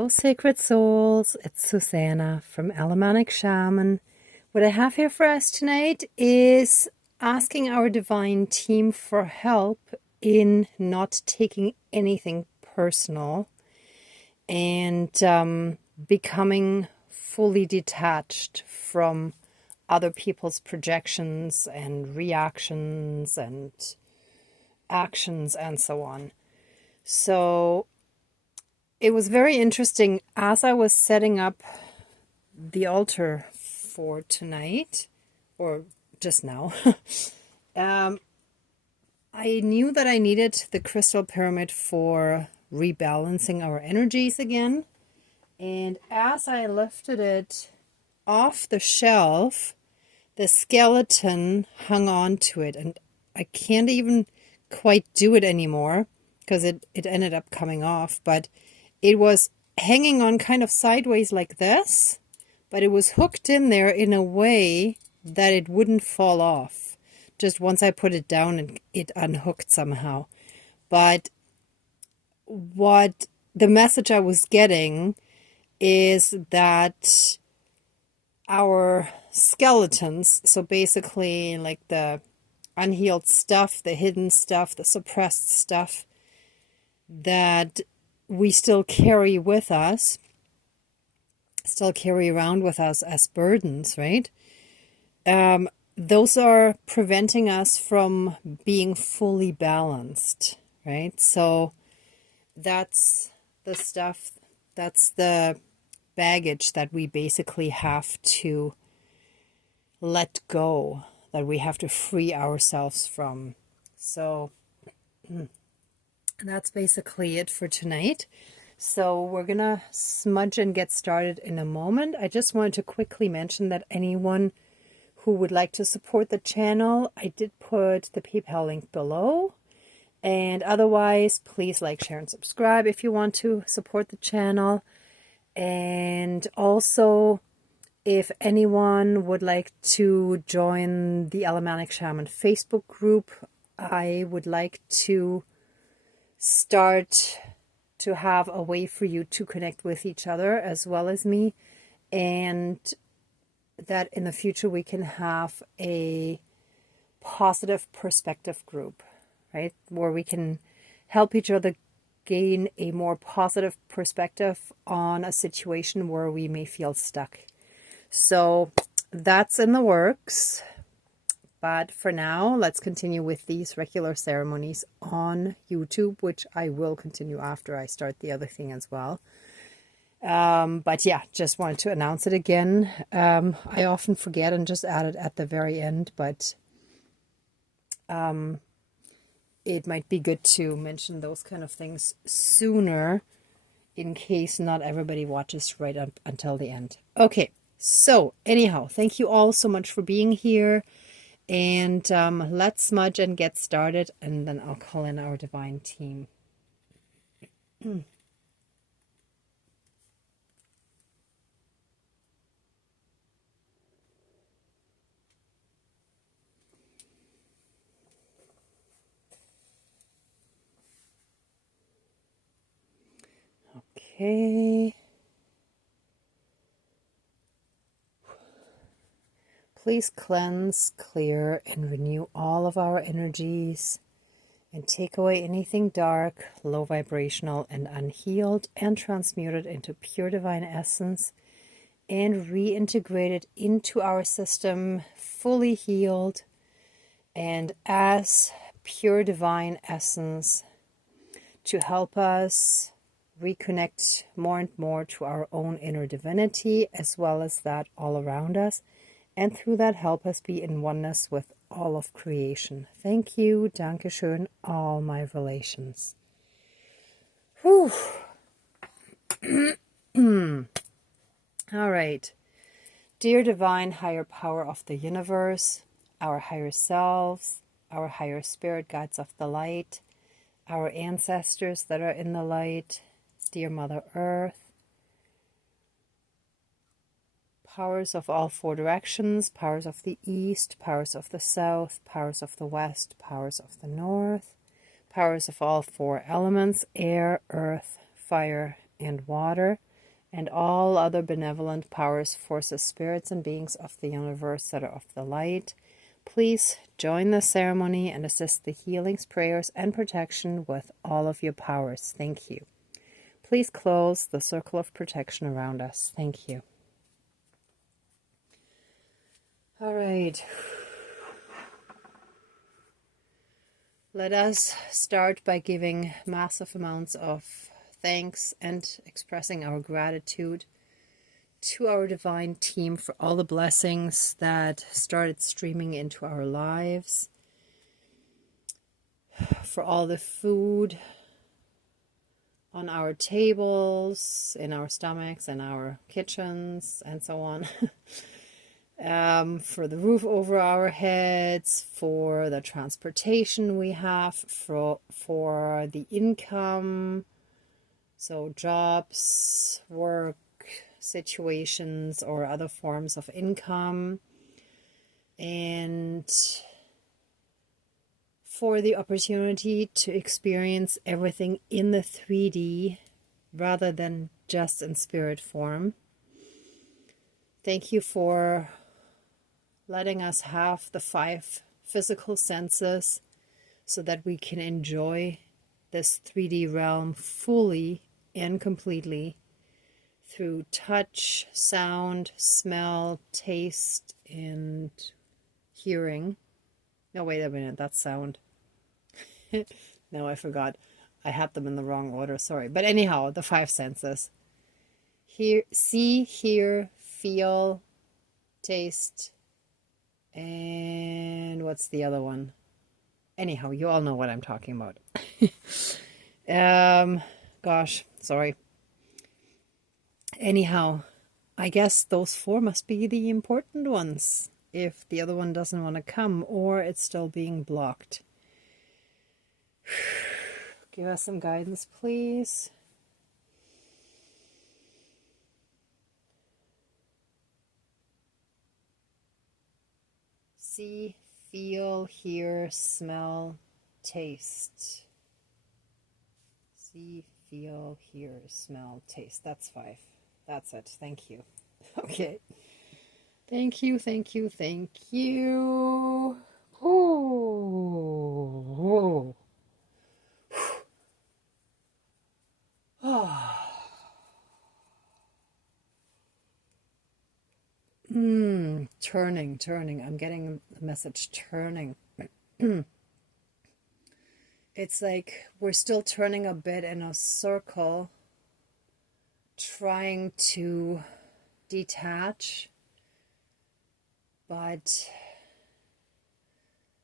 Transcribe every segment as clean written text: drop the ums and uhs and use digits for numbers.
Hello, sacred souls. It's Susanna from Alemannic Shaman. What I have here for us tonight is asking our divine team for help in not taking anything personal and becoming fully detached from other people's projections and reactions and actions and so on. So it was very interesting as I was setting up the altar for tonight, or just now. I knew that I needed the crystal pyramid for rebalancing our energies again. And as I lifted it off the shelf, the skeleton hung on to it. And I can't even quite do it anymore because it ended up coming off. But it was hanging on kind of sideways like this. But it was hooked in there in a way that it wouldn't fall off. Just once I put it down, and it unhooked somehow. But what the message I was getting is that our skeletons, so basically like the unhealed stuff, the hidden stuff, the suppressed stuff that we still carry with us, still carry around with us as burdens, right? Those are preventing us from being fully balanced, right? So that's the stuff, that's the baggage that we basically have to let go, that we have to free ourselves from. So that's basically it for tonight. So we're gonna smudge and get started in a moment. I just wanted to quickly mention that anyone who would like to support the channel, I did put the PayPal link below. And otherwise, please like, share, and subscribe if you want to support the channel. And also, if anyone would like to join the Alemannic Shaman Facebook group, I would like to start to have a way for you to connect with each other as well as me, and that in the future we can have a positive perspective group, right, where we can help each other gain a more positive perspective on a situation where we may feel stuck. So that's in the works. But for now, let's continue with these regular ceremonies on YouTube, which I will continue after I start the other thing as well. But yeah, just wanted to announce it again. I often forget and just add it at the very end, but it might be good to mention those kind of things sooner in case not everybody watches right up until the end. Okay, so anyhow, thank you all so much for being here. And let's smudge and get started, and then I'll call in our divine team. Okay. Please cleanse, clear, and renew all of our energies, and take away anything dark, low vibrational, and unhealed, and transmute it into pure divine essence, and reintegrate it into our system, fully healed, and as pure divine essence to help us reconnect more and more to our own inner divinity, as well as that all around us. And through that, help us be in oneness with all of creation. Thank you. Dankeschön, all my relations. Whew. All right. Dear divine higher power of the universe, our higher selves, our higher spirit guides of the light, our ancestors that are in the light, dear Mother Earth, powers of all four directions, powers of the east, powers of the south, powers of the west, powers of the north, powers of all four elements, air, earth, fire, and water, and all other benevolent powers, forces, spirits, and beings of the universe that are of the light. Please join the ceremony and assist the healings, prayers, and protection with all of your powers. Thank you. Please close the circle of protection around us. Thank you. All right. Let us start by giving massive amounts of thanks and expressing our gratitude to our divine team for all the blessings that started streaming into our lives, for all the food on our tables, in our stomachs, in our kitchens, and so on. For the roof over our heads, for the transportation we have, for the income, so jobs, work, situations, or other forms of income, and for the opportunity to experience everything in the 3D rather than just in spirit form. Thank you for letting us have the 5 physical senses so that we can enjoy this 3D realm fully and completely through touch, sound, smell, taste, and hearing. No, wait a minute, that's sound. No, I forgot. I had them in the wrong order, sorry. But anyhow, the 5 senses. See, hear, feel, taste, and what's the other one? Anyhow, you all know what I'm talking about. Gosh, sorry. Anyhow, I guess those 4 must be the important ones if the other one doesn't want to come or it's still being blocked. Give us some guidance, please. See, feel, hear, smell, taste. See, feel, hear, smell, taste. That's 5. That's it. Thank you. Okay. Thank you, thank you, thank you. Ooh. Turning. I'm getting the message turning. It's like we're still turning a bit in a circle, trying to detach, but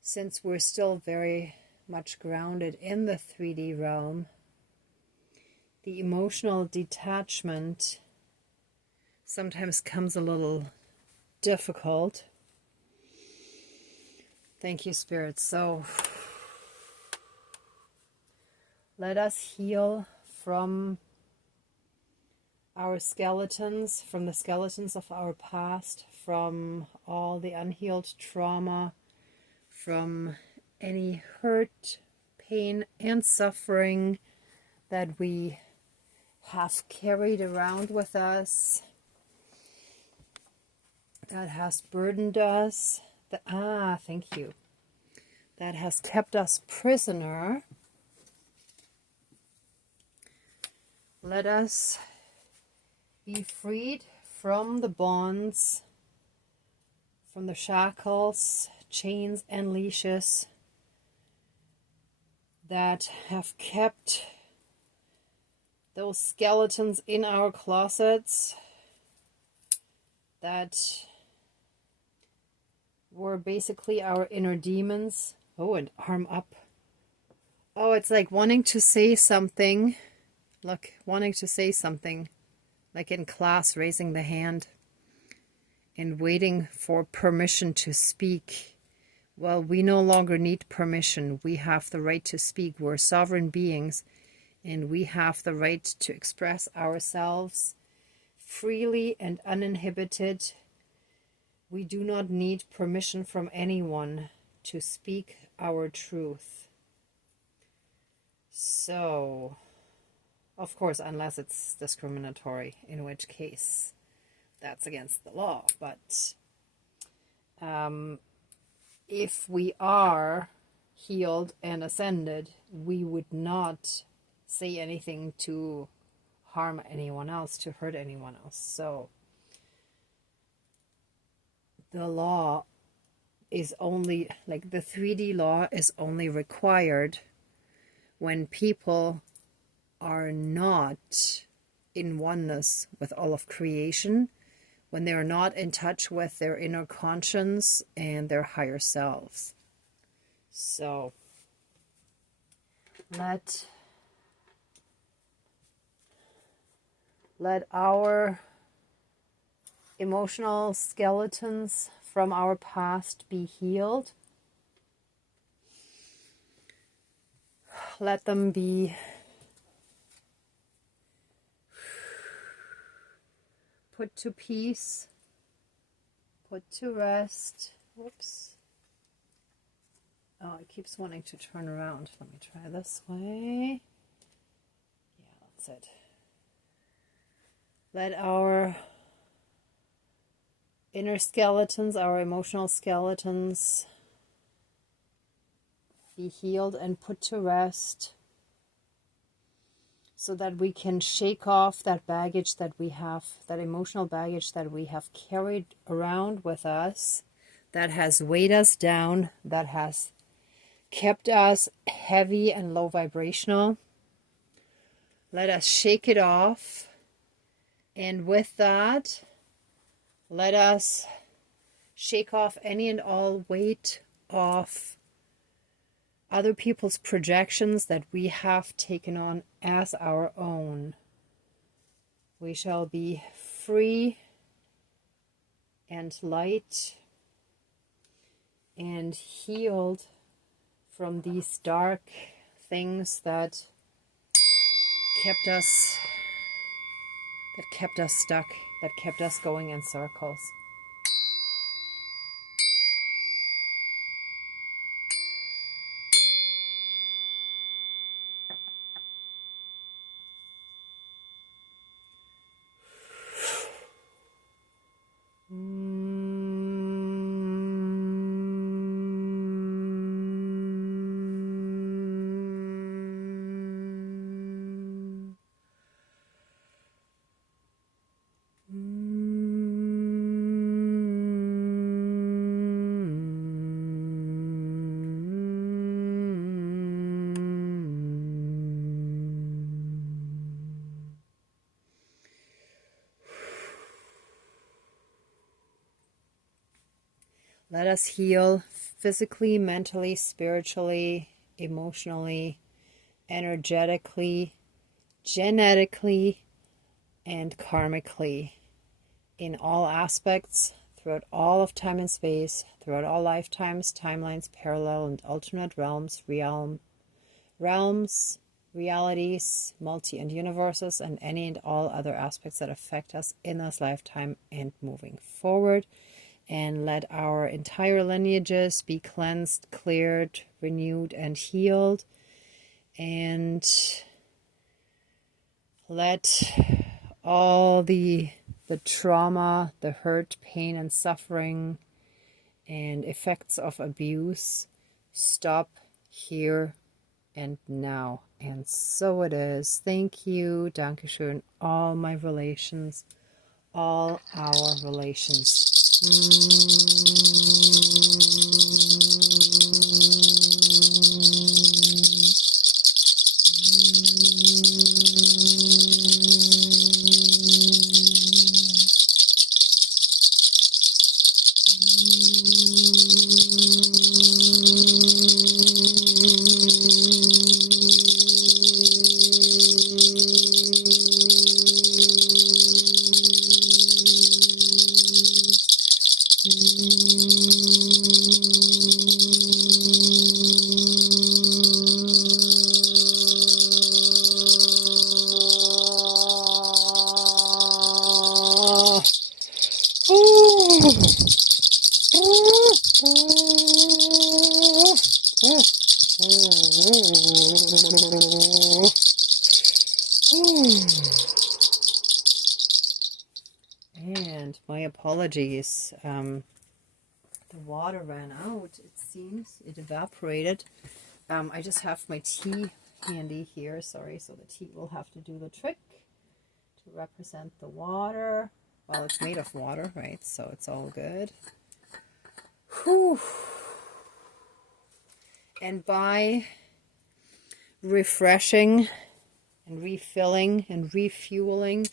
since we're still very much grounded in the 3D realm, the emotional detachment sometimes comes a little difficult. Thank you, Spirit. So let us heal from our skeletons, from the skeletons of our past, from all the unhealed trauma, from any hurt, pain, and suffering that we have carried around with us, that has burdened us, thank you, that has kept us prisoner. Let us be freed from the bonds, from the shackles, chains, and leashes that have kept those skeletons in our closets that were basically our inner demons. Oh, and arm up. Oh, it's like wanting to say something. Look, wanting to say something. Like in class, raising the hand and waiting for permission to speak. Well, we no longer need permission. We have the right to speak. We're sovereign beings, and we have the right to express ourselves freely and uninhibited. We do not need permission from anyone to speak our truth. So, Of course, unless it's discriminatory, in which case that's against the law. But if we are healed and ascended, we would not say anything to harm anyone else, to hurt anyone else. So the law is only, like the 3D law is only required when people are not in oneness with all of creation, when they are not in touch with their inner conscience and their higher selves. So let our emotional skeletons from our past be healed. Let them be put to peace, put to rest. Whoops. Oh, it keeps wanting to turn around. Let me try this way. Yeah, that's it. Let our inner skeletons, our emotional skeletons, be healed and put to rest, so that we can shake off that baggage that we have, that emotional baggage that we have carried around with us, that has weighed us down, that has kept us heavy and low vibrational. Let us shake it off. And with that, let us shake off any and all weight of other people's projections that we have taken on as our own. We shall be free and light and healed from these dark things that kept us stuck, that kept us going in circles. Let us heal physically, mentally, spiritually, emotionally, energetically, genetically, and karmically, in all aspects, throughout all of time and space, throughout all lifetimes, timelines, parallel and alternate realms, realities, multi and universes, and any and all other aspects that affect us in this lifetime and moving forward. And let our entire lineages be cleansed, cleared, renewed, and healed. And let all the trauma, the hurt, pain, and suffering, and effects of abuse stop here and now. And so it is. Thank you. Dankeschön. All my relations, all our relations. And my apologies. The water ran out, it seems. It evaporated. I just have my tea handy here. Sorry, so the tea will have to do the trick to represent the water. Well, it's made of water, right? So it's all good. Whew. And by refreshing and refilling and refueling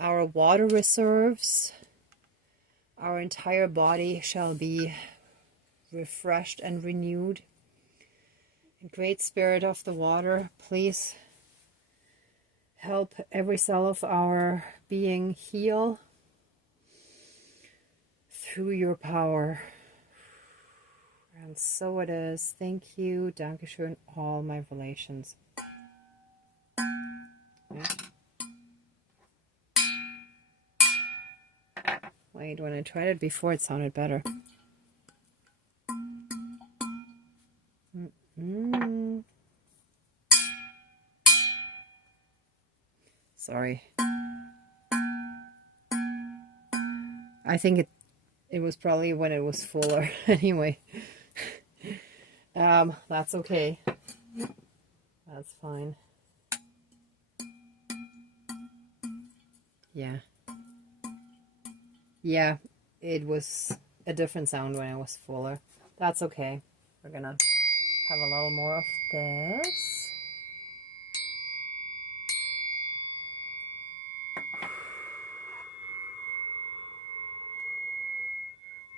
our water reserves, our entire body shall be refreshed and renewed. Great Spirit of the water, please help every cell of our being heal through your power. And so it is. Thank you. Dankeschön, all my relations. Okay. Wait, when I tried it before, it sounded better. Sorry. I think it was probably when it was fuller. Anyway. That's okay. That's fine. Yeah. Yeah, it was a different sound when it was fuller. That's okay. We're gonna have a little more of this.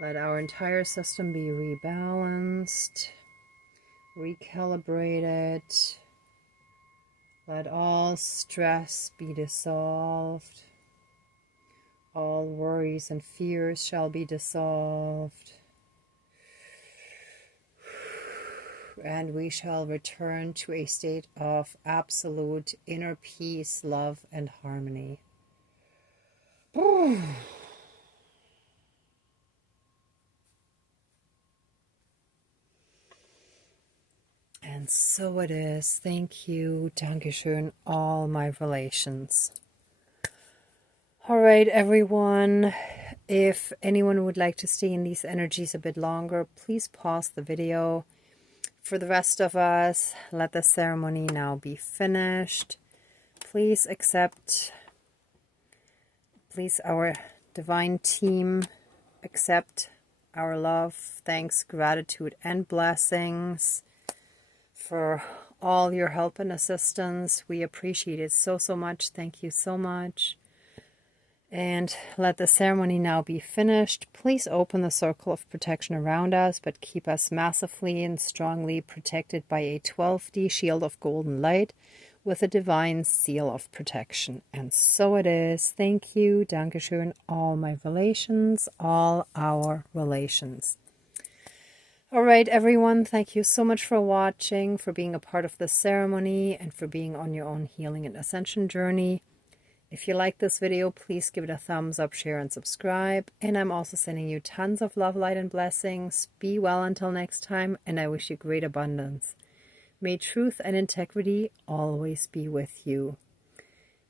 Let our entire system be rebalanced, recalibrated. Let all stress be dissolved. All worries and fears shall be dissolved. And we shall return to a state of absolute inner peace, love, and harmony. And so it is. Thank you. Dankeschön, all my relations. All right, everyone. If anyone would like to stay in these energies a bit longer, please pause the video. For the rest of us, let the ceremony now be finished. Please accept, please, our divine team, accept our love, thanks, gratitude, and blessings for all your help and assistance. We appreciate it so, so much. Thank you so much. And let the ceremony now be finished. Please open the circle of protection around us, but keep us massively and strongly protected by a 12D shield of golden light with a divine seal of protection. And so it is. Thank you. Dankeschön, all my relations, all our relations. All right, everyone. Thank you so much for watching, for being a part of this ceremony, and for being on your own healing and ascension journey. If you like this video, please give it a thumbs up, share, and subscribe. And I'm also sending you tons of love, light, and blessings. Be well until next time, and I wish you great abundance. May truth and integrity always be with you.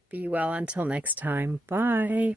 Be well until next time. Bye.